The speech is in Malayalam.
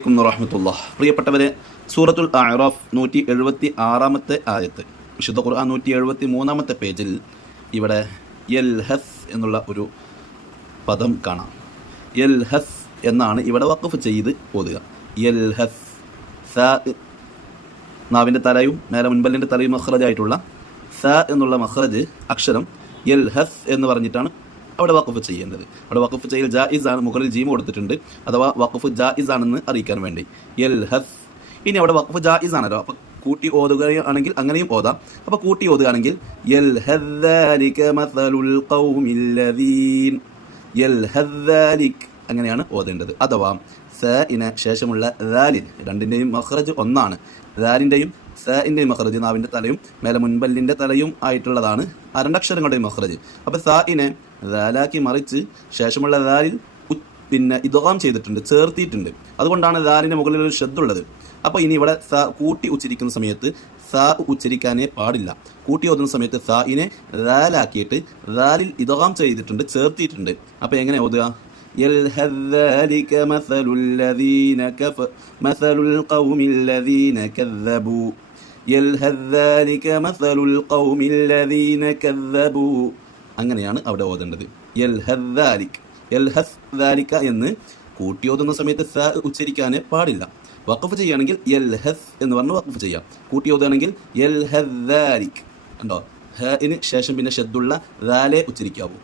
റഹ്മത്തുള്ളാഹ്. പ്രിയപ്പെട്ടവരെ, സൂറത്തുൽ അഅറാഫ് 176-ാമത്തെ ആയത്ത്, വിശുദ്ധ ഖുർആൻ 173-ാമത്തെ പേജിൽ ഇവിടെ യൽഹസ് എന്നുള്ള ഒരു പദം കാണാം. യൽഹസ് എന്നാണ് ഇവിടെ വഖഫ് ചെയ്ത് ഓതുക. യൽഹസ്, നാവിൻ്റെ തലയും മേലെ മുൻപല്ലിൻ്റെ തലയും മഖ്റജായിട്ടുള്ള സ എന്നുള്ള മഖ്റജ് അക്ഷരം യൽഹസ് എന്ന് പറഞ്ഞിട്ടാണ് അവിടെ വഖഫ് ചെയ്യേണ്ടത്. അവിടെ വഖഫ് ചെയ്യൽ ജായിസ് ആണ്, മുകളിൽ ജീം കൊടുത്തിട്ടുണ്ട്, അഥവാ വഖഫ് ജായിസ് ആണെന്ന് അറിയിക്കാൻ വേണ്ടി യൽഹസ്. ഇനി അവിടെ വഖഫ് ജായിസ് ആണല്ലോ, അപ്പോൾ കൂട്ടി ഓതുകയാണെങ്കിൽ അങ്ങനെയും ഓതാം. അപ്പോൾ കൂട്ടി ഓതുകയാണെങ്കിൽ അങ്ങനെയാണ് ഓതേണ്ടത്. അഥവാ സഇന് ശേഷമുള്ള ദാലിൻ, രണ്ടിൻ്റെയും മഖ്റജ് ഒന്നാണ്. ദാലിൻ്റെയും സഇൻ്റെയും മഖ്റജ് നാവിൻ്റെ തലയും മേലെ മുൻപല്ലിൻ്റെ തലയും ആയിട്ടുള്ളതാണ് ആ രണ്ടക്ഷരങ്ങളുടെയും മഖ്റജ്. അപ്പോൾ സഇനെ ദാലാക്കി മറിച്ച് ശേഷമുള്ള ദാലിൽ ഇദ്ഗാം ചെയ്തിട്ടുണ്ട്, ചേർത്തിയിട്ടുണ്ട്. അതുകൊണ്ടാണ് ദാലിൻ്റെ മുകളിൽ ഒരു ഷദ്ദുള്ളത്. അപ്പോൾ ഇനി ഇവിടെ സ കൂട്ടി ഉച്ചരിക്കുന്ന സമയത്ത് സ ഉച്ചരിക്കാനേ പാടില്ല. കൂട്ടി ഓതുന്ന സമയത്ത് സഇനെ ദാലാക്കിയിട്ട് ദാലിൽ ഇദ്ഗാം ചെയ്തിട്ടുണ്ട്, ചേർത്തിയിട്ടുണ്ട്. അപ്പോൾ എങ്ങനെ ഓതുക? യൽഹദ്ദാലിക മസലുല്ലദീന മസലുൽ ഖൗമില്ലദീന കദ്ദബൂ. യൽഹദ്ദാലിക മസലുൽ ഖൗമില്ലദീന കദ്ദബൂ. അങ്ങനെയാണ് അവിടെ ഓതേണ്ടത്. യൽഹദ്ദാലിക്, യൽഹസ്ദാലിക എന്ന് കൂട്ടി ഓതുന്ന സമയത്ത് സ ഉച്ചരിക്കാനേ പാടില്ല. വഖഫ് ചെയ്യുകയാണെങ്കിൽ യൽഹസ് എന്ന് പറഞ്ഞ് വഖഫ് ചെയ്യാം. കൂട്ടി ഓതുകയാണെങ്കിൽ യൽഹദ്ദാലിക്. കണ്ടോ, ഹ ന് ശേഷം പിന്നെ ഷദ്ദുള്ള ദാലേ ഉച്ചരിക്കാവൂ.